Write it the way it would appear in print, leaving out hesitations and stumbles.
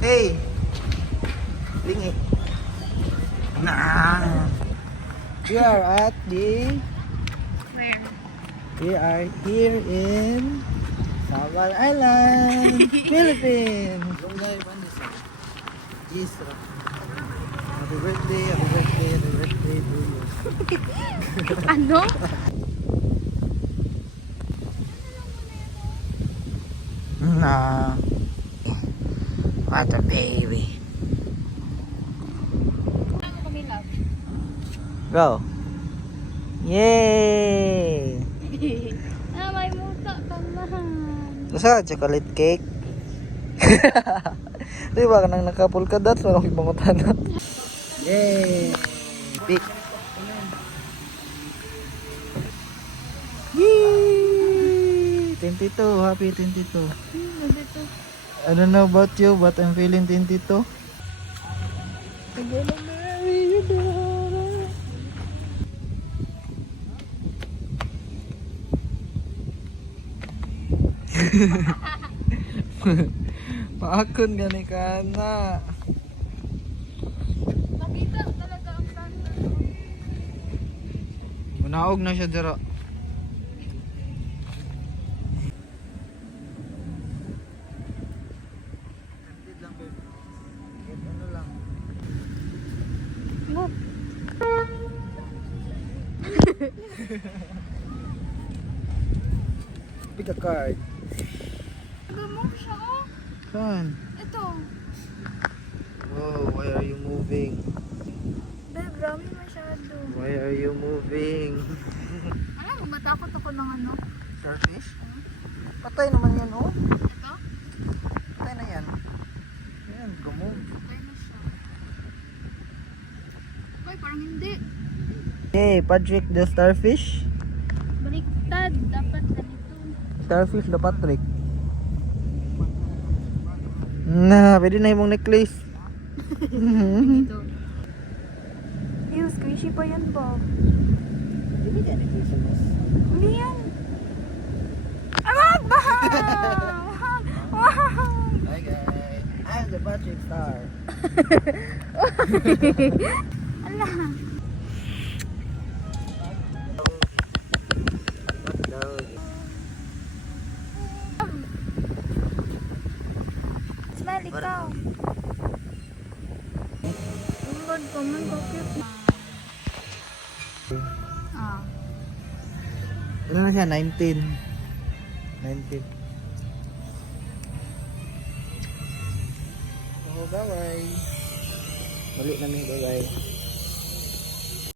Hey! Lingi. Nah. We are at the... Where? We are here in Samal Island, Philippines. Isra. Happy birthday, happy birthday, happy birthday to you. Ano? Nah. What a baby. Ano kami love? Go. Yay! Ah, may muta tamahan. Masa chocolate cake? Di ba ka nang nakapulka dots? Walang ibangutan na. Yay! Pick. Yay! 22. Happy 22. Nandito. I don't know about you, but I'm feeling 22. I'm gonna marry you, daughter. Paakon gani ka na. Nakita talaga ang plano. Munaog na siya dira. Ano lang. Look. Pick a card. Gamok siya, oh. Saan? Ito. Oh, why are you moving? Babe, dami masyado. Why are you moving? Alam mo, matakot ako ng ano? Starfish? Patay naman yan, oh. Ito? Patay na yan. Yan, gumong. Patay na siya. Uy, parang hindi. Hey, Patrick the starfish. Baliktad. Dapat ganito. Starfish the Patrick. Na, pwede na yung necklace. Dito. Ew, squishy pa yan, Bob. Hindi ka necklace mo. Hindi yan. Wag! Bahag! Wag! Hi guys, I'm the Patrick Star. Ala. Smile, ikaw. Oh God, common cockpit. Ah. Ano na siya? 19. 19. Oh, bye-bye. Balik namin, bye-bye.